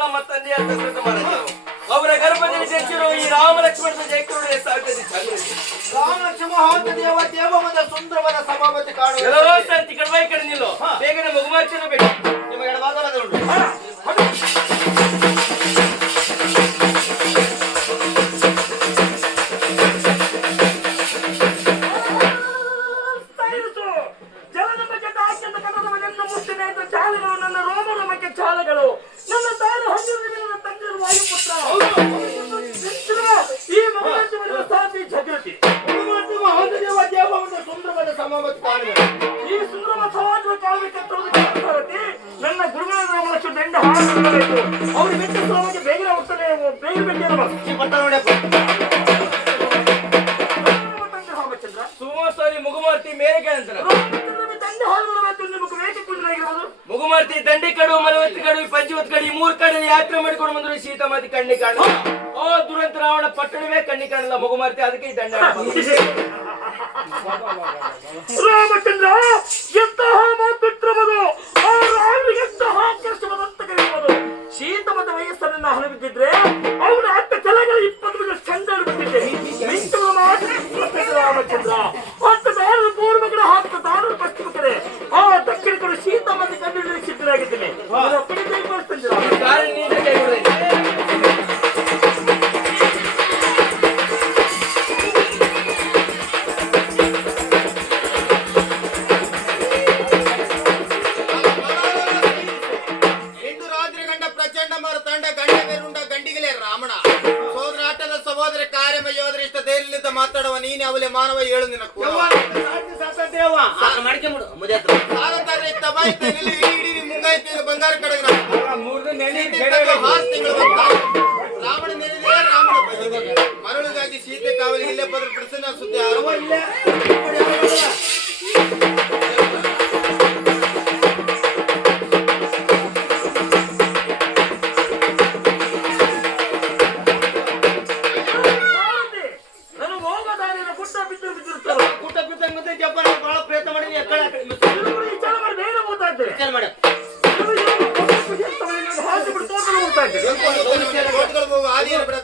ಮಕ್ಕಳ ಮತ್ತಂದೆ ಅವರ ಗರ್ಭದಲ್ಲಿ ಜನಿಸಿರುವ ಈ ರಾಮ ಲಕ್ಷ್ಮಣ ಜಯಕರುடைய ಸಾಧ್ಯತೆ ರಾಮ ಲಕ್ಷ್ಮಣ ಹಾತ ದೇವ ದೇವಮದ ಸುಂದರವನ ಸಭಾಪತಿ ಕಾಣುವ ಎಲ್ಲೋ ಸರ್ತಿ ಕಡವಾಯಿ ಕಡೆ ನಿಲ್ಲೋ ಬೇಗನೆ ಮಗುಮಾರ್ಚನ ಬೇಕು ನಿಮಗೆ ಮಾತಾಡೋದು ಉಂಟು ನನ್ನ ಗುರುಗಳ ದಂಡ ಅವ್ರು ಬಿಟ್ಟು ಬೇಗನೆ ಹೋಗ್ತಾರೆ ರಾಮಚಂದ್ರ ಸುಮಾರು ಮುಗುಮಾರ್ತಿ ಮೇಲೆ ಕೇಳಂತಾರ ದಂಡ ಹಾಳು ನಿಮಗೆ ವೇಕೆ ಕುಂದಾಗಿರ್ಬೋದು ಮುಗುಮಾರ್ತಿ ದಂಡಿ ಕಡು ಮಲವತ್ತಿ ಕಡು ಪಂಚವತ್ ಕಡೆ 3 ಕಡೆ ಯಾತ್ರೆ ಮಾಡಿಕೊಂಡು ಬಂದ್ರು ಸೀತಾಮಾತಿ ಕಣ್ಣಿ ಕಾಣ ಓ ದುರಂತ ರಾವಣ ಪಟ್ಟಣವೇ ಕಣ್ಣಿ ಕಾಣಲ್ಲ ಮುಗುಮಾರ್ತಿ ಅದಕ್ಕೆ ಈ ದಂಡ ರಾಮಚಂದ್ರ ಎಂತಹ ಮಾತೃತ್ವದು ಆ ರಾವಣಿಗೆ ಎಂತಹ ಕಷ್ಟವಾದಂತ ಕರೆಯುವುದು ಶೀತಮದ ವಯಸ್ಸನ್ನ ಹಲಬಿದ್ದಿದ್ರೆ ಅವನ ಅಕ್ಕ ತಲೆಗಳ 20 ಚಂದಾಡು ಬಂದಿದ್ದೆ ರಾಮಚಂದ್ರ ಮತ್ತು ನಾನು ಪೂರ್ವಗಳ ಹಾಕಿದ ನಾನು ಪಶ್ಚಿಮ ಕಡೆ ಆ ದಕ್ಷಿಣ ಕಡೆ ಶೀತಮದ ಕಣ್ಣು ಸಿದ್ಧರಾಗಿದ್ದೇನೆ ಮಾತಾಡುವ ನೀನೆ ಅವಲೆ ಮಾನವ ಹೇಳು ನಿನ್ನ ಬಂಗಾರ ಕಡೆ ರಾವಣ ನೆನೆದೇ ರಾಮನ ಮರಳುಗಾಗಿ ಸೀತೆ ಕಾವಲಿ ಇಲ್ಲೇ ಬಂದ್ರೆ ಪ್ರಸನ್ನ ಸುದ್ದಿ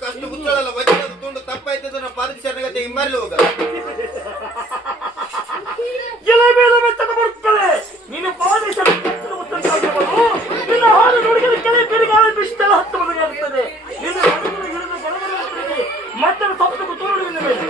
ಅಷ್ಟು ಮುಚ್ಚಳಲ್ಲ ವಜ್ರದ ತುಂಡು ತಪ್ಪಾಯ್ತದ ನಾ ಪಾದಕ ಶರಣಗತೆ ಇಮ್ಮರ್ಲಿ ಹೋಗ ನೀನು ಪಾದಕ ನಿನ್ನ ಹಾಲು ನೋಡಿದರೆ ಕೆಲ ಕರಿಗಾಲ ಬಿಷ್ಟೆಲ್ಲ ಹತ್ತು ಬದಲಾಗುತ್ತದೆ ನಿನ್ನ ಮತ್ತೆ ಸಪ್ತಕ್ಕೂ ತೋರುವಿನ ಮೇಲೆ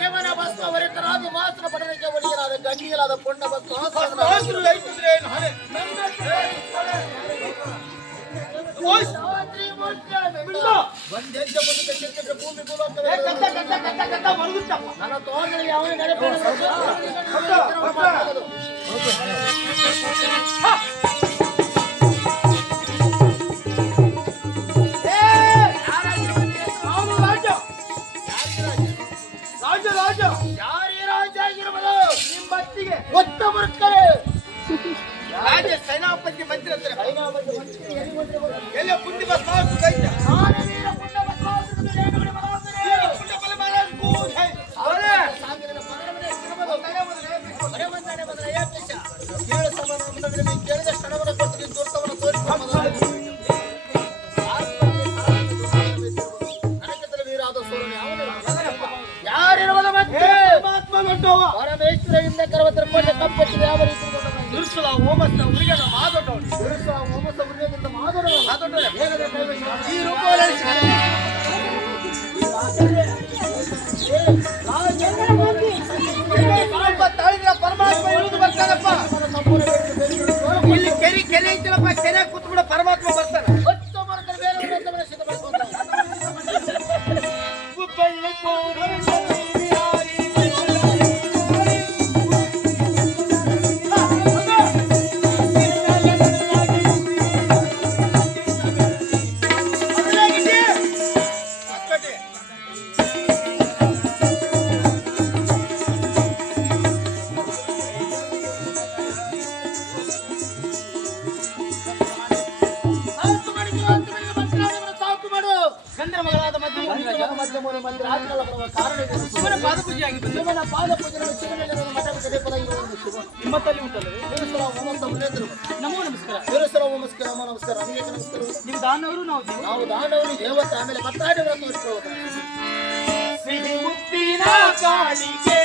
ಪುಣ್ಯ ಬಸ್ತು ಭೂಮಿ ನನ್ನ ತೋಟದಲ್ಲಿ ಯಾವ ರಾಜ ಯಾರೇ ರಾಜ ಆಗಿರಬಹುದು ನಿಮ್ಮತ್ತಿಗೆ ಒತ್ತ ಬರ್ತಾರೆ ರಾಜ ಸೇನಾಪತಿ ಮಂತ್ರಿ ಹತ್ರ ಎಲ್ಲ ಪುಣ್ಯ ಬಸ್ ಪರಮೇಶ್ವರದಿಂದ ಕರವತ್ತರ ಕೊಂಡ ಕಂಪಟ್ಟಿದೆ ಯಾವ ರೀತಿ ದುರ್ಸಲ ಹೋಮಸ್ನ ಉರಿಗನ ಮಾದೊಡ್ಡವನು ದುರ್ಸಲ ಹೋಮಸ್ನ ಉರಿಗದಿಂದ ಮಾದೊಡ್ಡವನು ಬೇಗನೆ ಈ ರೂಪದಲ್ಲಿ ಪರಮಾತ್ಮ ಇರುವುದು ಬರ್ತಾರಪ್ಪ ಇಲ್ಲಿ ಕೆರೆ ಐತಲಪ್ಪ ಮೂಲೆ ಮಂದಿರ ಆಚರಣೆ ಬರುವ ಕಾರಣ ಇದೆ. ಶಿವನ ಪಾದಪೂಜೆ ಆಗಿ ಶಿವನ ಪಾದ ಪೂಜೆ ಶಿವನಲ್ಲಿ ಮಠ ಕಡೆ ಶಿವ ನಿಮ್ಮತ್ತಲ್ಲಿ ಉಂಟಲ್ಲ ವೀರಸ್ಥಳ ಹೋಮಸ್ಥ ಮುನೇಂದ್ರ ನಮೋ ನಮಸ್ಕಾರ. ವೀರಸ್ಥಳ ನಮಸ್ಕಾರ ನಮಸ್ಕಾರ ಅನೇಕ ನಮಸ್ಕಾರ. ನೀವು ದಾನವರು ನಾವು ದೇವರು. ನಾವು ದಾನವರು ದೇವತೆ ಆಮೇಲೆ ಮತ್ತಾಡಿ ವ್ರತ ಇಟ್ಕೊಳ್ಳೋದು. ಸಿಹಿ ಮುತ್ತಿನ ಕಾಣಿಕೆ